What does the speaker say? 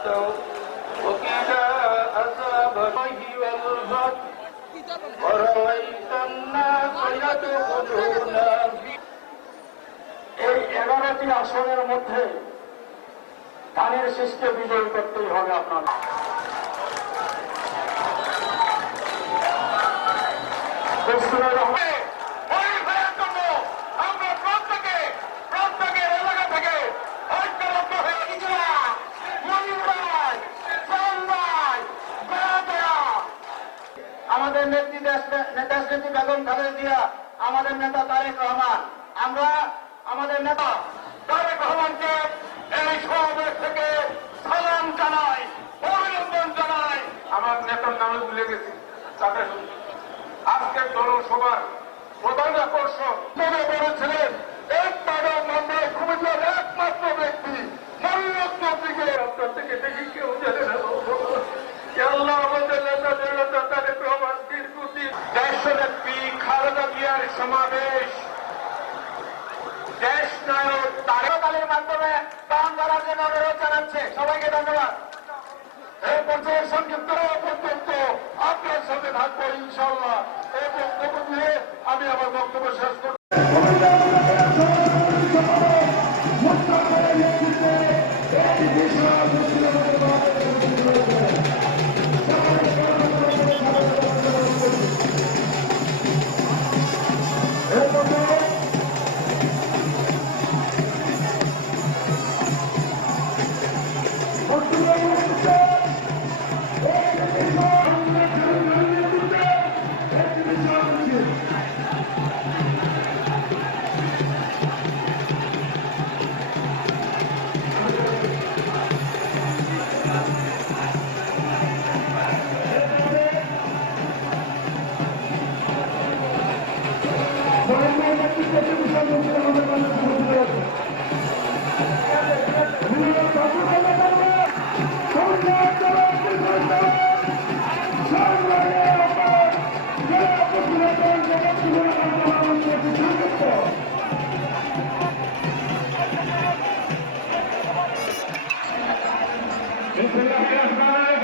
وقنا عذاب والبر ورأيت الناس يدخلون في এই 11টি আসনের মধ্যে ধানের শীষকে বিজয়ী করতেই হবে আপনার। আমাদের নেত্রী বেগম খালেদা জিয়া, আমাদের নেতা তারেক রহমান, আমরা আমাদের নেতা তারেক রহমানকে এই সমাবেশ থেকে সালাম জানাই, অভিনন্দন জানাই। আমার নেতার নামে ভুলে গেছি, তাকে আজকের জনসভার প্রধান আকর্ষণ মনে করেছিলেন একমাত্র মামলায় কুমিল্লার একমাত্র ব্যক্তি মরিয়ম দিকে আপনার থেকে বেশি কেউ জানে না। আল্লাহ আমাদের নেতাদের নেতা তারেক রহমান দীর্ঘদিন দেশনেত্রী খালেদা জিয়ার সমাবেশ দেশ নায়ক তারেকের মাধ্যমে দান করার জন্য অনুরোধ জানাচ্ছে। সবাইকে ধন্যবাদ। এই পর্যায়ে সংক্ষিপ্ত পর্যন্ত আপনার সাথে থাকবো ইনশাআল্লাহ। এই বক্তব্য দিয়ে আমি আমার বক্তব্য শেষ করব। Bismillahirrahmanirrahim.